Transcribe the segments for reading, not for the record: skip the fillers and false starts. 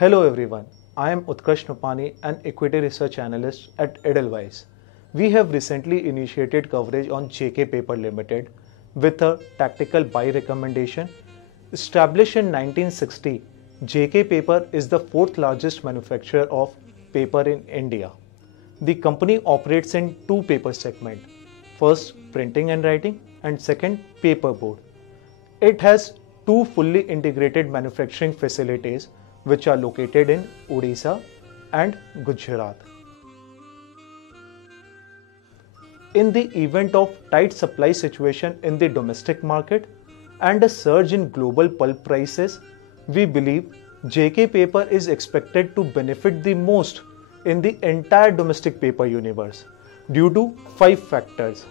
Hello everyone, I am Utkarsh Nupani, an equity research analyst at Edelweiss. We have recently initiated coverage on JK Paper Limited with a tactical buy recommendation. Established in 1960, JK Paper is the fourth largest manufacturer of paper in India. The company operates in two paper segments. First, printing and writing, and second, paperboard. It has two fully integrated manufacturing facilities which are located in Odisha and Gujarat. In the event of tight supply situation in the domestic market and a surge in global pulp prices, we believe JK Paper is expected to benefit the most in the entire domestic paper universe due to 5 factors.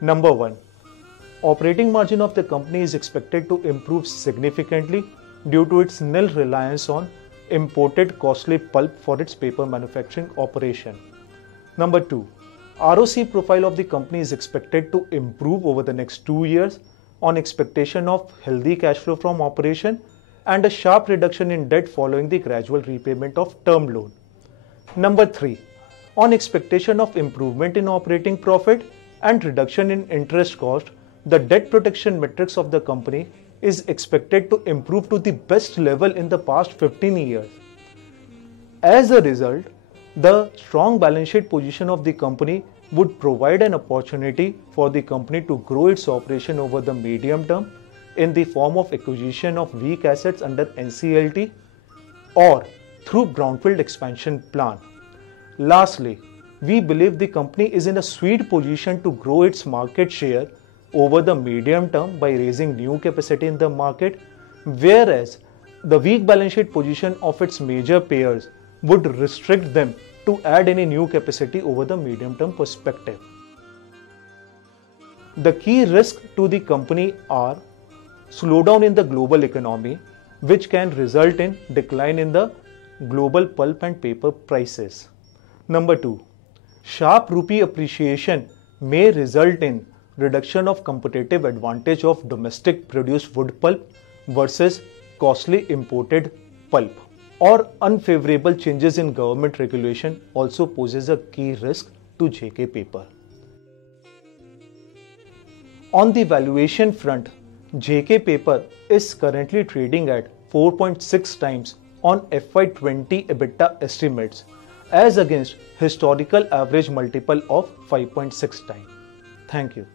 Number 1. Operating margin of the company is expected to improve significantly due to its nil reliance on imported costly pulp for its paper manufacturing operation. Number 2. ROC profile of the company is expected to improve over the next 2 years on expectation of healthy cash flow from operation and a sharp reduction in debt following the gradual repayment of term loan. Number 3. On expectation of improvement in operating profit and reduction in interest cost, the debt protection metrics of the company is expected to improve to the best level in the past 15 years. As a result, the strong balance sheet position of the company would provide an opportunity for the company to grow its operation over the medium term in the form of acquisition of weak assets under NCLT or through brownfield expansion plan. Lastly, we believe the company is in a sweet position to grow its market share over the medium term by raising new capacity in the market, whereas the weak balance sheet position of its major peers would restrict them to add any new capacity over the medium term perspective. The key risks to the company are slowdown in the global economy, which can result in decline in the global pulp and paper prices. Number 2. Sharp rupee appreciation may result in reduction of competitive advantage of domestic produced wood pulp versus costly imported pulp, or unfavorable changes in government regulation also poses a key risk to JK Paper. On the valuation front, JK Paper is currently trading at 4.6 times on FY20 EBITDA estimates as against historical average multiple of 5.6 times. Thank you.